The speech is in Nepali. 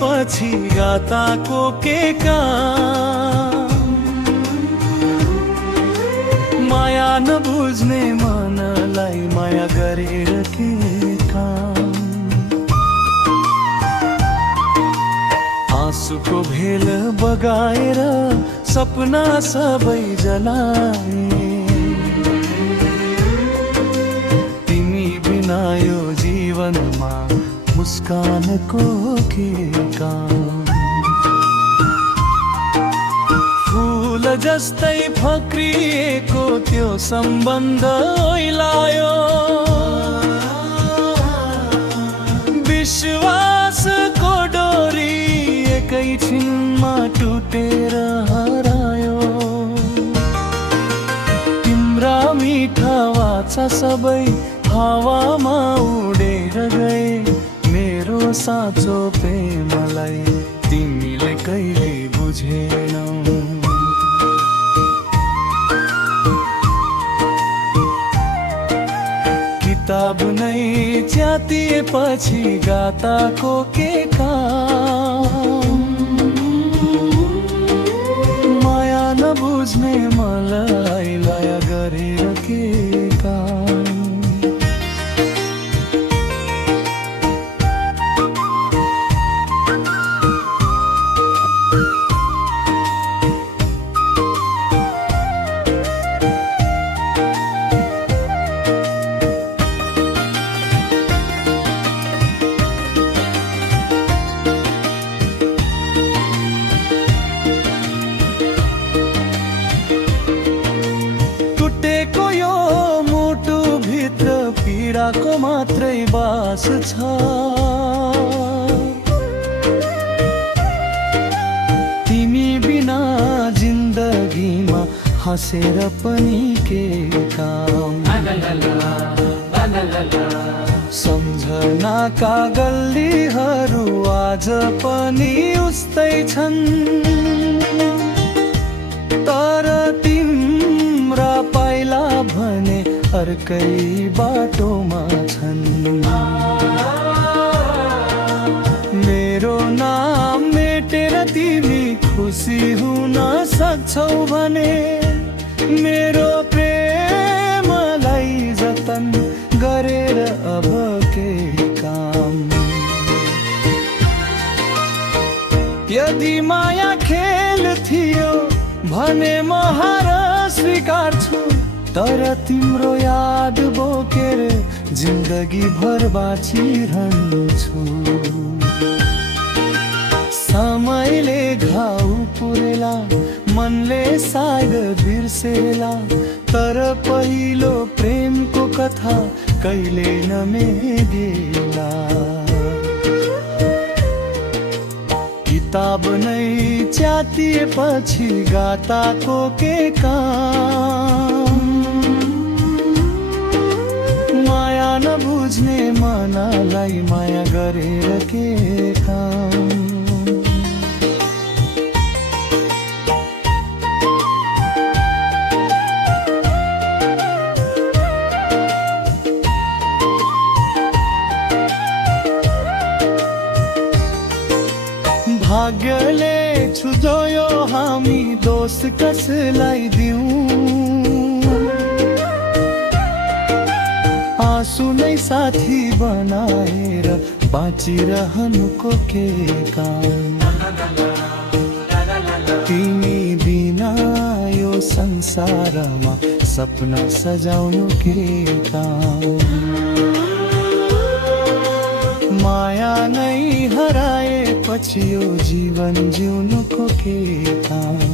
पछि गाताको के काम? माया नबुझ्ने मनलाई माया गरेर के काम? आँसुको भेल बगाएर सपना सबै जलाए। तिमी बिना यो जीवनमा मुस्कानको के काम? फूल जस्तै फक्रिएको त्यो सम्बन्ध ओइलायो। विश्वासको डोरी एकैछिनमा टुटेर हरायो। तिम्रा मिठा वाचा सबै हावामा उडेर गए। मेरो साँचो प्रेमलाई तिमीले कहिले बुझेनौ। किताब नै च्यातिएपछि गाताको के काम? माया नबुझ्ने मलाई लया गरेर के काम? पीडाको मात्रै बास छ। तिमी बिना जिन्दगीमा हाँसेर पनि के काम? सम्झनाका गल्लीहरू आज पनि उस्तै छन्। तर तिम्रा पाइला भने अर्कै बाटोमा छन्। मेरो नाम मेटेर तिमी खुसी हुन सक्छौ भने मेरो प्रेमलाई जतन गरेर अब के काम? यदि माया खेल थियो भने म हार स्वीकार्छु। तर तिम्रो याद बोकेर जिन्दगी भर बाँचिरहन्छु। समयले घाउ पुरेला, मनले सायद बिर्सेला। तर पहिलो प्रेमको कथा कहिले नमेटेला। किताब नै च्यातिएपछि गाताको के काम? माया नबुझ्ने मनलाई माया गरेर के काम? भाग्यले छुजोयो हामी दोष कसलाई दिउँ? आँसु नै साथी बनाएर बाँचिरहनुको के काम? तिमी बिना यो संसारमा सपना सजाउनु के काम? माया नै हराएपछि यो जीवन जिउनुको के काम?